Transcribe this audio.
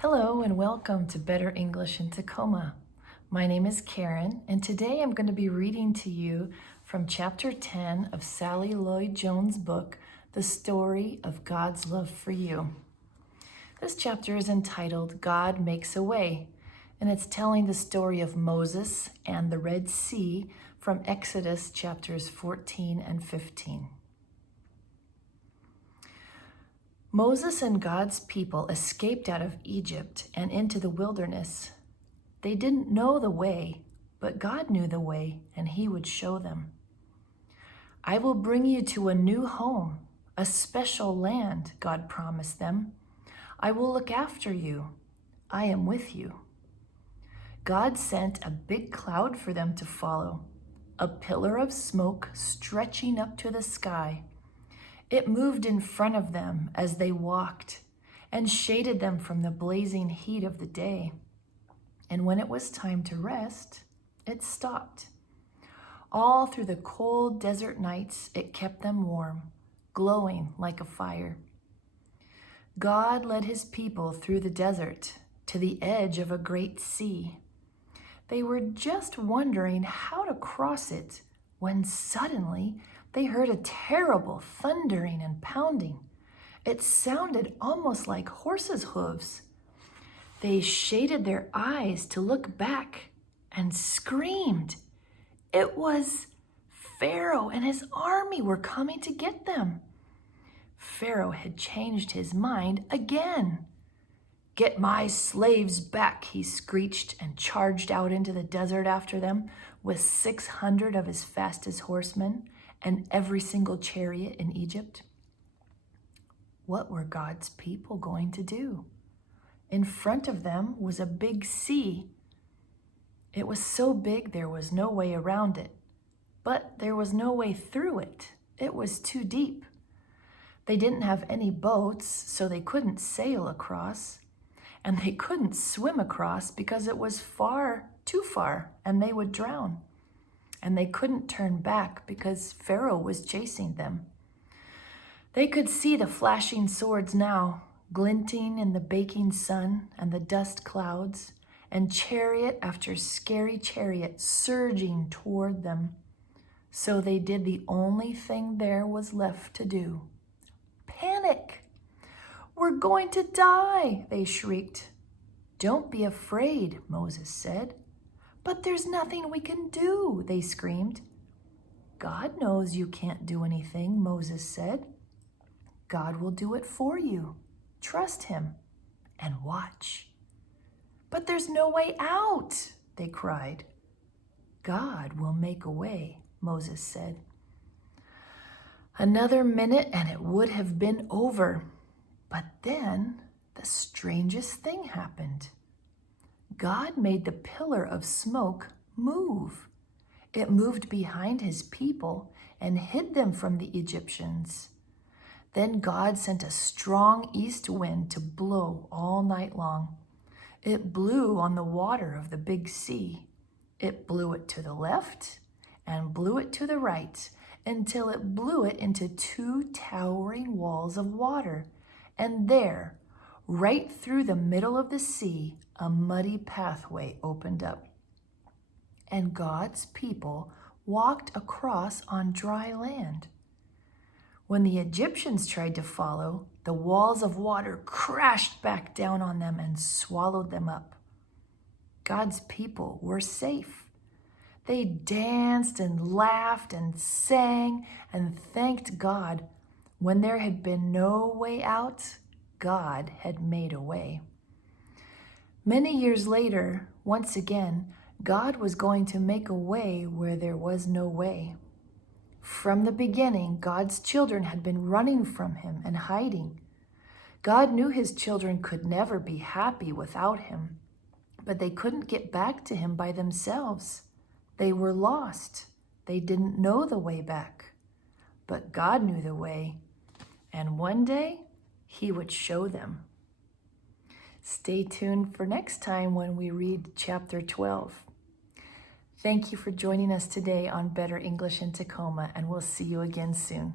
Hello and welcome to Better English in Tacoma. My name is Karen, and today I'm going to be reading to you from Chapter 10 of Sally Lloyd-Jones' book, The Story of God's Love for You. This chapter is entitled God Makes a Way, and it's telling the story of Moses and the Red Sea from Exodus chapters 14 and 15. Moses and God's people escaped out of Egypt and into the wilderness. They didn't know the way, but God knew the way, and He would show them. I will bring you to a new home, a special land, God promised them. I will look after you. I am with you. God sent a big cloud for them to follow, a pillar of smoke stretching up to the sky. It moved in front of them as they walked and shaded them from the blazing heat of the day. And when it was time to rest, it stopped. All through the cold desert nights, it kept them warm, glowing like a fire. God led His people through the desert to the edge of a great sea. They were just wondering how to cross it when suddenly they heard a terrible thundering and pounding. It sounded almost like horses' hooves. They shaded their eyes to look back and screamed. It was Pharaoh and his army were coming to get them. Pharaoh had changed his mind again. "Get my slaves back," he screeched and charged out into the desert after them with 600 of his fastest horsemen and every single chariot in Egypt. What were God's people going to do? In front of them was a big sea. It was so big there was no way around it, but there was no way through it. It was too deep. They didn't have any boats, so they couldn't sail across, and they couldn't swim across because it was too far, and they would drown. And they couldn't turn back because Pharaoh was chasing them. They could see the flashing swords now, glinting in the baking sun and the dust clouds, and chariot after scary chariot surging toward them. So they did the only thing there was left to do. Panic! "We're going to die," they shrieked. "Don't be afraid," Moses said. "But there's nothing we can do," they screamed. "God knows you can't do anything," Moses said. "God will do it for you. Trust Him and watch." "But there's no way out," they cried. "God will make a way," Moses said. Another minute and it would have been over. But then the strangest thing happened. God made the pillar of smoke move. It moved behind His people and hid them from the Egyptians. Then God sent a strong east wind to blow all night long. It blew on the water of the big sea. It blew it to the left and blew it to the right until it blew it into two towering walls of water. And there, right through the middle of the sea, a muddy pathway opened up. And God's people walked across on dry land. When the Egyptians tried to follow, the walls of water crashed back down on them and swallowed them up. God's people were safe. They danced and laughed and sang and thanked God. When there had been no way out, God had made a way. Many years later, once again, God was going to make a way where there was no way. From the beginning, God's children had been running from Him and hiding. God knew His children could never be happy without Him, but they couldn't get back to Him by themselves. They were lost. They didn't know the way back. But God knew the way, and one day He would show them. Stay tuned for next time when we read chapter 12. Thank you for joining us today on Better English in Tacoma, and we'll see you again soon.